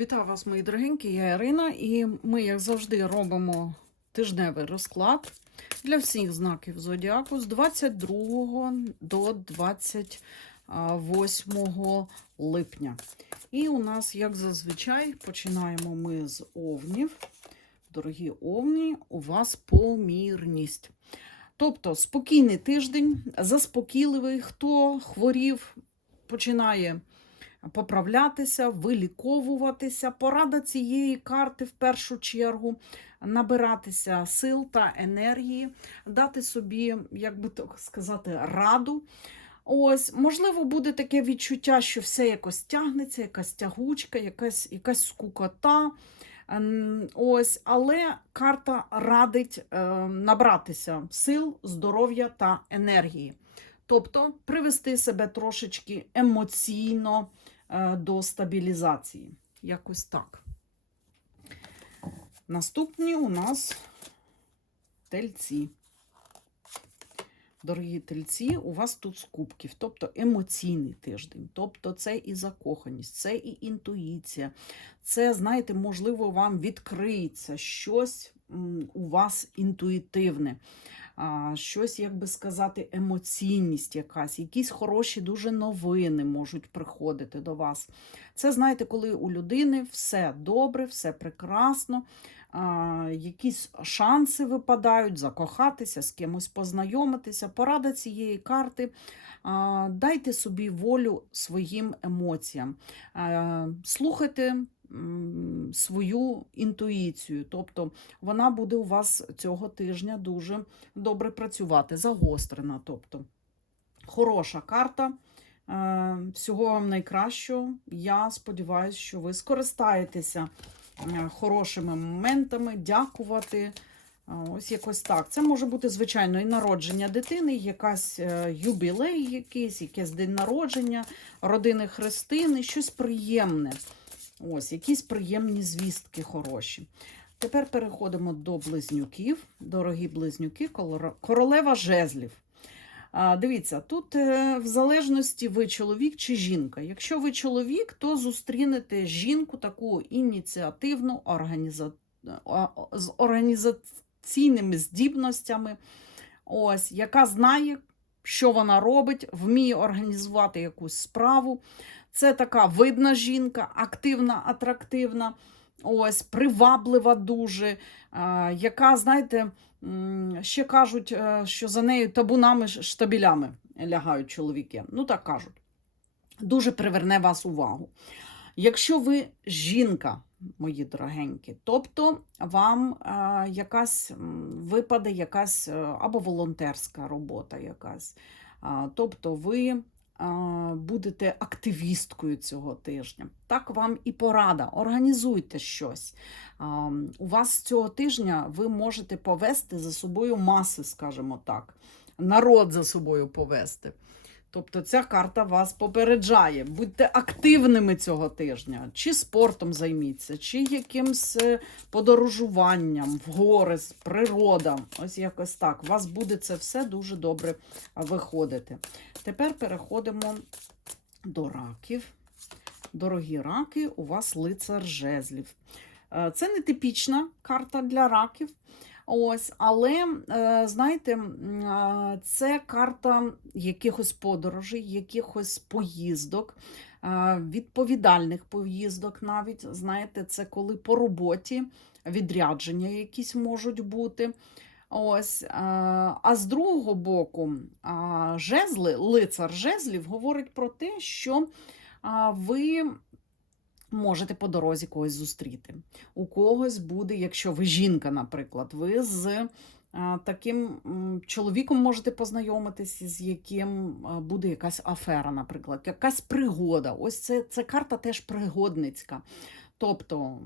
Вітаю вас, мої дорогенькі, я Ірина, і ми, як завжди, робимо тижневий розклад для всіх знаків зодіаку з 22 до 28 липня. І у нас, як зазвичай, починаємо ми з овнів. Дорогі овні, у вас помірність. Тобто спокійний тиждень, заспокійливий, хто хворів, починає поправлятися, виліковуватися. Порада цієї карти в першу чергу набиратися сил та енергії, дати собі, як би так сказати, раду. Ось, можливо, буде таке відчуття, що все якось тягнеться, якась тягучка, якась, якась скукота. Ем, Ось, але карта радить е, набратися сил, здоров'я та енергії. Тобто привести себе трошечки емоційно до стабілізації. Якось так. Наступні у нас тельці. Дорогі тельці, у вас тут з кубків, тобто емоційний тиждень, тобто це і закоханість, це і інтуїція, це, знаєте, можливо, вам відкриється щось у вас інтуїтивне, щось, як би сказати, емоційність якась, якісь хороші дуже новини можуть приходити до вас. Це, знаєте, коли у людини все добре, все прекрасно, якісь шанси випадають закохатися, з кимось познайомитися. Порада цієї карти. Дайте собі волю своїм емоціям. Слухайте свою інтуїцію. Тобто вона буде у вас цього тижня дуже добре працювати, загострена. Тобто хороша карта. Е, Всього вам найкращого. Я сподіваюся, що ви скористаєтеся е, хорошими моментами, дякувати. Ось якось так. Це може бути, звичайно, і народження дитини, якась е, юбілей, якийсь, якийсь день народження, родини Христини, щось приємне. Ось, якісь приємні звістки хороші. Тепер переходимо до близнюків. Дорогі близнюки, королева жезлів. А, Дивіться, тут е, в залежності ви чоловік чи жінка. Якщо ви чоловік, то зустрінете жінку таку ініціативну, організа... з організаційними здібностями, ось, яка знає, що вона робить, вміє організувати якусь справу. Це така видна жінка, активна, атрактивна, ось, приваблива дуже, яка, знаєте, ще кажуть, е, що за нею табунами штабілями лягають чоловіки. Ну, так кажуть. Дуже приверне вас увагу. Якщо ви жінка, мої дорогенькі, тобто вам е, якась випаде якась е, або волонтерська робота якась. Тобто ви будете активісткою цього тижня. Так вам і порада. Організуйте щось. У вас цього тижня ви можете повести за собою маси, скажімо так, народ за собою повести. Тобто ця карта вас попереджає. Будьте активними цього тижня. Чи спортом займіться, чи якимсь е, подорожуванням в гори, з природа. Ось якось так. У вас буде це все дуже добре виходити. Тепер переходимо до раків. Дорогі раки, у вас лицар жезлів. Е, Це не типічна карта для раків. Ось, але е, знаєте, це карта якихось подорожей, якихось поїздок, відповідальних поїздок навіть. Знаєте, це коли по роботі відрядження якісь можуть бути. Ось, а з другого боку, жезли, лицар жезлів говорить про те, що ви можете по дорозі когось зустріти. У когось буде, якщо ви жінка, наприклад, ви з таким чоловіком можете познайомитися, з яким буде якась афера, наприклад, якась пригода. Ось це, це карта теж пригодницька. Тобто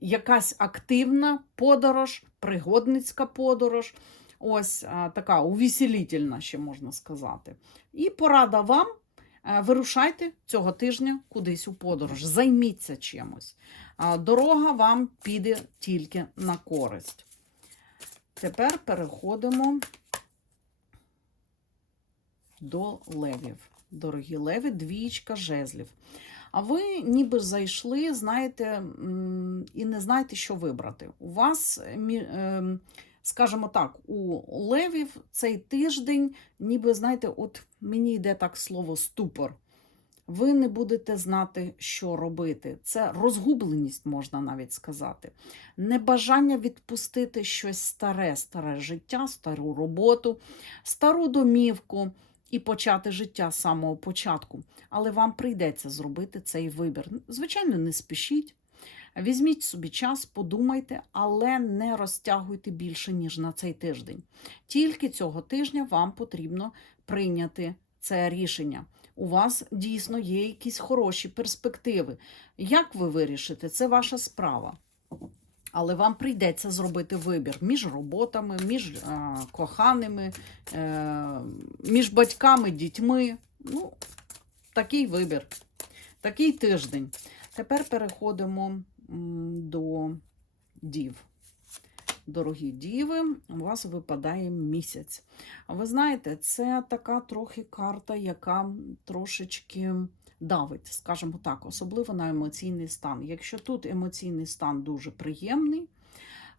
якась активна подорож, пригодницька подорож. Ось така увеселітельна, ще можна сказати. І порада вам. Е, Вирушайте цього тижня кудись у подорож, займіться чимось. Дорога вам піде тільки на користь. Тепер переходимо до левів. Дорогі леви, двічка жезлів. А ви ніби зайшли, знаєте, і не знаєте, що вибрати. У вас, ем, скажімо так, у левів цей тиждень, ніби, знаєте, от мені йде так слово ступор. Ви не будете знати, що робити. Це розгубленість, можна навіть сказати. Небажання відпустити щось старе, старе життя, стару роботу, стару домівку і почати життя з самого початку. Але вам прийдеться зробити цей вибір. Звичайно, не спішіть. Візьміть собі час, подумайте, але не розтягуйте більше, ніж на цей тиждень. Тільки цього тижня вам потрібно прийняти це рішення. У вас дійсно є якісь хороші перспективи. Як ви вирішите, це ваша справа. Але вам прийдеться зробити вибір між роботами, між е, коханими, е, між батьками, дітьми. Ну, такий вибір, такий тиждень. Тепер переходимо до дів. Дорогі діви, у вас випадає місяць. Ви знаєте, це така трохи карта, яка трошечки давить, скажімо так, особливо на емоційний стан. Якщо тут емоційний стан дуже приємний,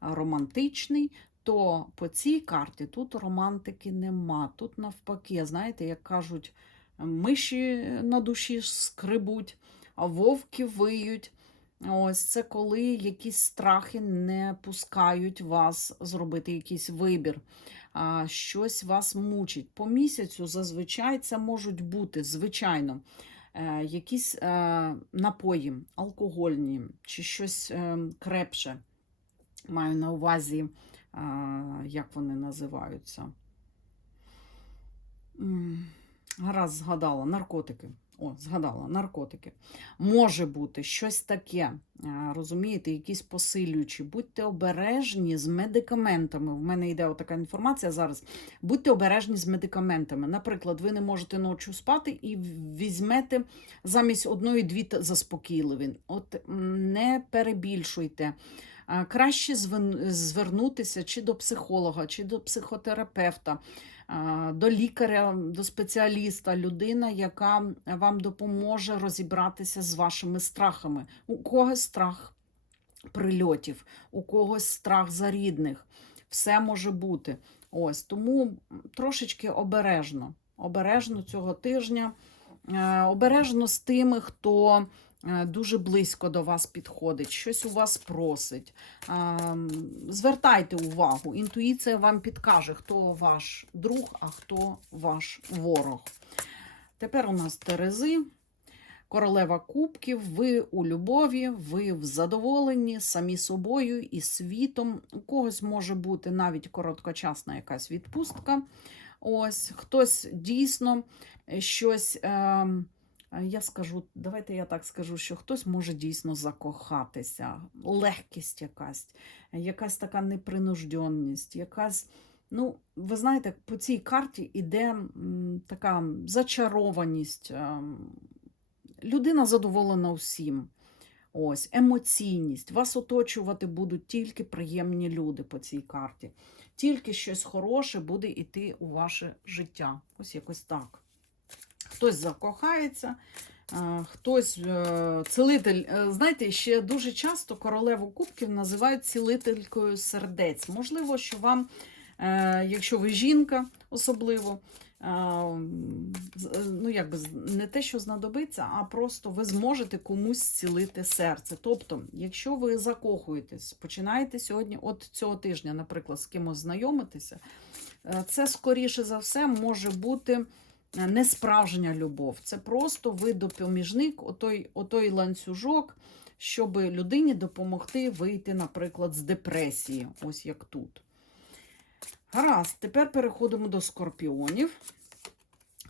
романтичний, то по цій карті тут романтики нема. Тут навпаки, знаєте, як кажуть, миші на душі скрибуть, а вовки виють. Ось це коли якісь страхи не пускають вас зробити якийсь вибір, щось вас мучить. По місяцю зазвичай це можуть бути, звичайно, е, якісь е, напої, алкогольні чи щось е, крепше. Маю на увазі, як вони називаються. Гаразд згадала, наркотики. О, згадала, наркотики. Може бути щось таке, розумієте, якісь посилюючі. Будьте обережні з медикаментами. В мене йде така інформація зараз. Будьте обережні з медикаментами. Наприклад, ви не можете ночі спати і візьмете замість одної-дві заспокійливі. От не перебільшуйте. Краще звернутися чи до психолога, чи до психотерапевта, до лікаря, до спеціаліста, людина, яка вам допоможе розібратися з вашими страхами. У когось страх прильотів, у когось страх за рідних. Все може бути. Ось тому трошечки обережно. Обережно цього тижня. Е, Обережно з тими, хто е, дуже близько до вас підходить, щось у вас просить. Ем, Звертайте увагу, інтуїція вам підкаже, хто ваш друг, а хто ваш ворог. Тепер у нас Терези. Королева кубків, ви у любові, ви в задоволенні самі собою і світом. У когось може бути навіть короткочасна якась відпустка. Ось хтось дійсно щось. ем, я скажу, давайте я так скажу, що хтось може дійсно закохатися, легкість якась, якась така непринужденність, якась. Ну, ви знаєте, по цій карті іде така зачарованість. ем, Людина задоволена всім. Ось, емоційність. Вас оточувати будуть тільки приємні люди по цій карті. Тільки щось хороше буде йти у ваше життя. Ось якось так. Хтось закохається, е, хтось е, цілитель. Е, Знаєте, ще дуже часто королеву кубків називають цілителькою сердець. Можливо, що вам, якщо ви жінка особливо, ну якби не те, що знадобиться, а просто ви зможете комусь зцілити серце. Тобто, якщо ви закохуєтесь, починаєте сьогодні, от цього тижня, наприклад, з кимось знайомитися, це скоріше за все може бути не справжня любов. Це просто ви допоміжник, отой, отой ланцюжок, щоб людині допомогти вийти, наприклад, з депресії, ось як тут. Гаразд, тепер переходимо до скорпіонів.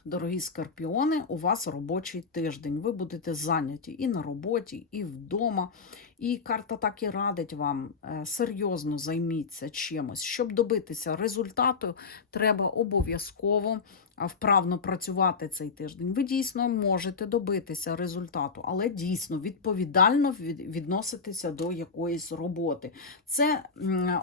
Дорогі скорпіони, у вас робочий тиждень. Ви будете зайняті і на роботі, і вдома. І карта так і радить вам е, серйозно займіться чимось. Щоб добитися результату, треба обов'язково вправно працювати цей тиждень. Ви дійсно можете добитися результату, але дійсно відповідально відноситися до якоїсь роботи. Це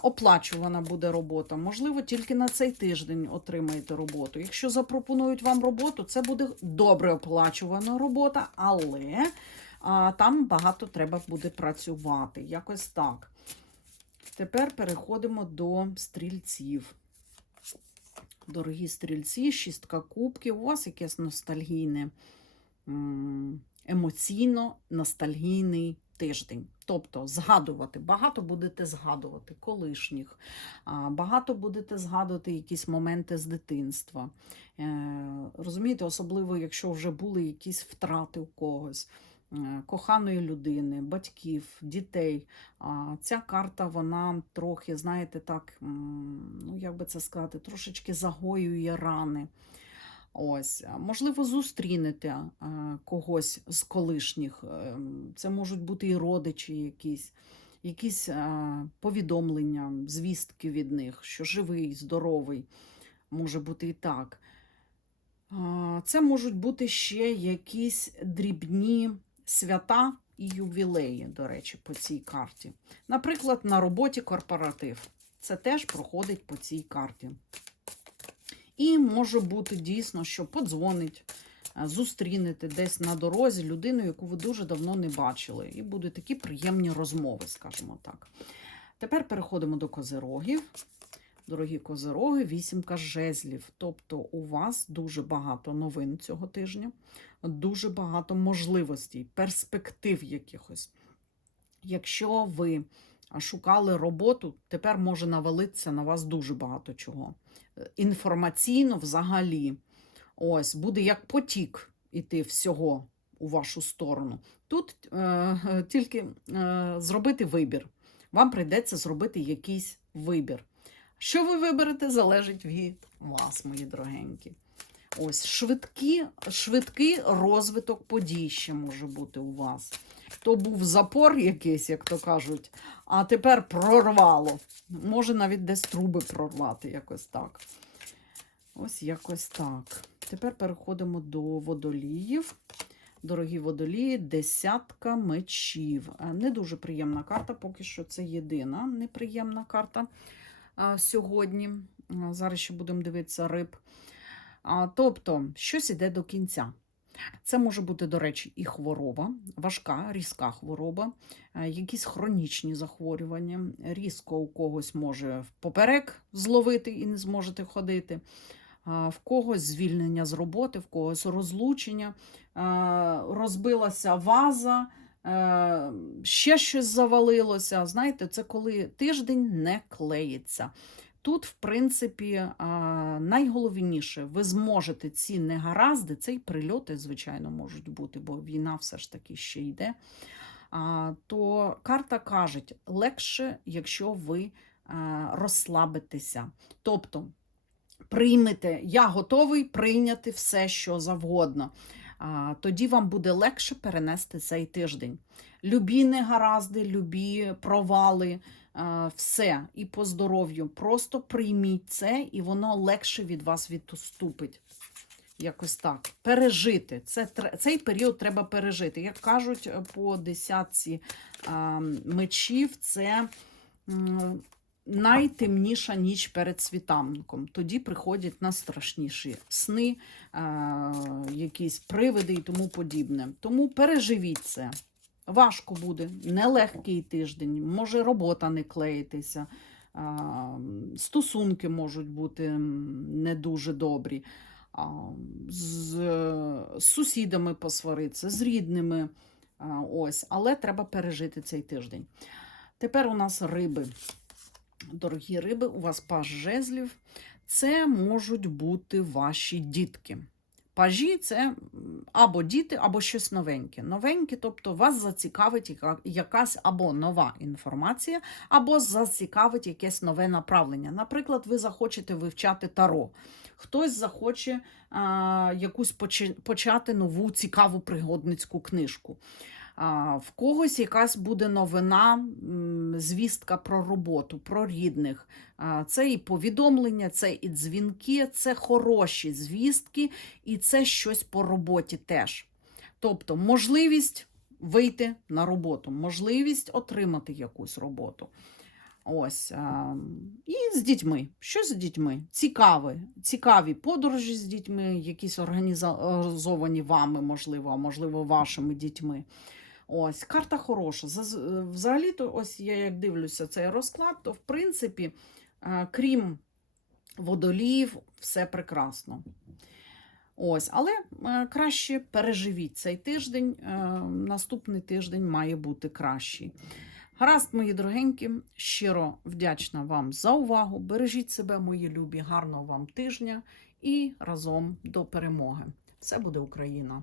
оплачувана буде робота. Можливо, тільки на цей тиждень отримаєте роботу. Якщо запропонують вам роботу, це буде добре оплачувана робота, але там багато треба буде працювати. Якось так. Тепер переходимо до стрільців. Дорогі стрільці, шістка кубків, у вас якесь ностальгійне, емоційно ностальгійний тиждень. Тобто згадувати, багато будете згадувати колишніх, багато будете згадувати якісь моменти з дитинства. Е, Розумієте, особливо, якщо вже були якісь втрати у когось. Е, Коханої людини, батьків, дітей. Ця карта, вона трохи, знаєте, так, ну як би це сказати, трошечки загоює рани. Ось, можливо, зустрінете е, когось з колишніх. Е, Це можуть бути і родичі якісь, якісь е, повідомлення, звістки від них, що живий, здоровий. Може бути і так. Це можуть бути ще якісь дрібні свята і ювілеї, до речі, по цій карті. Наприклад, на роботі корпоратив. Це теж проходить по цій карті. І може бути дійсно, що подзвонить, е, зустрінете десь на дорозі людину, яку ви дуже давно не бачили. І будуть такі приємні розмови, скажімо так. Тепер переходимо до козирогів. Дорогі козироги, вісімка жезлів. Тобто у вас дуже багато новин цього тижня, дуже багато можливостей, перспектив якихось. Якщо ви шукали роботу, тепер може навалитися на вас дуже багато чого. Е, Інформаційно взагалі, ось буде як потік іти всього у вашу сторону. Тут е, тільки е, зробити вибір. Вам прийдеться зробити якийсь вибір. Що ви виберете, залежить від вас, мої дорогенькі. Ось швидкі, швидкий розвиток подій ще може бути у вас. То був запор якийсь, як то кажуть, а тепер прорвало. Може навіть десь труби прорвати, якось так. Ось якось так. Тепер переходимо до водоліїв. Дорогі водолії, десятка мечів. Е, Не дуже приємна карта, поки що це єдина неприємна карта сьогодні. Зараз ще будемо дивитися риб. Тобто, щось іде до кінця. Це може бути, до речі, і хвороба, важка, різка хвороба, е, якісь хронічні захворювання. Різко у когось може поперек зловити і не зможете ходити. В когось звільнення з роботи, в когось розлучення, розбилася ваза, е, ще щось завалилося. Знаєте, це коли тиждень не клеїться. Тут, в принципі, найголовніше, ви зможете ці негаразди, це й прильоти, звичайно, можуть бути, бо війна все ж таки ще йде. То карта каже, легше, якщо ви розслабитеся. Тобто приймете, я готовий прийняти все, що завгодно. Тоді вам буде легше перенести цей тиждень. Любі негаразди, любі провали, все і по здоров'ю. Просто прийміть це, і воно легше від вас відступить. Якось так. Пережити. Це, цей період треба пережити. Як кажуть е, по десятці мечів, це найтемніша ніч перед світанком. Тоді приходять найстрашніші сни, а, якісь привиди і тому подібне. Тому переживіть це. Важко буде, нелегкий тиждень, може робота не клеїтися, а, стосунки можуть бути не дуже добрі, а, з, е, з сусідами посваритися, з рідними. а, Ось, але треба пережити цей тиждень. Тепер у нас риби. Дорогі риби, у вас паж жезлів. Це можуть бути ваші дітки. Пажі це або діти, або щось новеньке. Новеньке, тобто вас зацікавить яка- якась або нова інформація, або зацікавить якесь нове направлення. Наприклад, ви захочете вивчати таро. Хтось захоче а, якусь почати нову цікаву пригодницьку книжку. В когось якась буде новина, звістка про роботу, про рідних. Це і повідомлення, це і дзвінки, це хороші звістки, і це щось по роботі теж. Тобто можливість вийти на роботу, можливість отримати якусь роботу. Ось. І з дітьми. Що з дітьми? Цікаві, цікаві подорожі з дітьми, якісь організовані вами, можливо, а можливо, вашими дітьми. Ось, карта хороша. Е, Взагалі-то, ось я як дивлюся цей розклад, то в принципі, е, крім водолів, все прекрасно. Ось, але е, краще переживіть цей тиждень. Наступний тиждень має бути кращий. Гаразд, мої дорогенькі, щиро вдячна вам за увагу. Бережіть себе, мої любі, гарного вам тижня і разом до перемоги. Все буде Україна!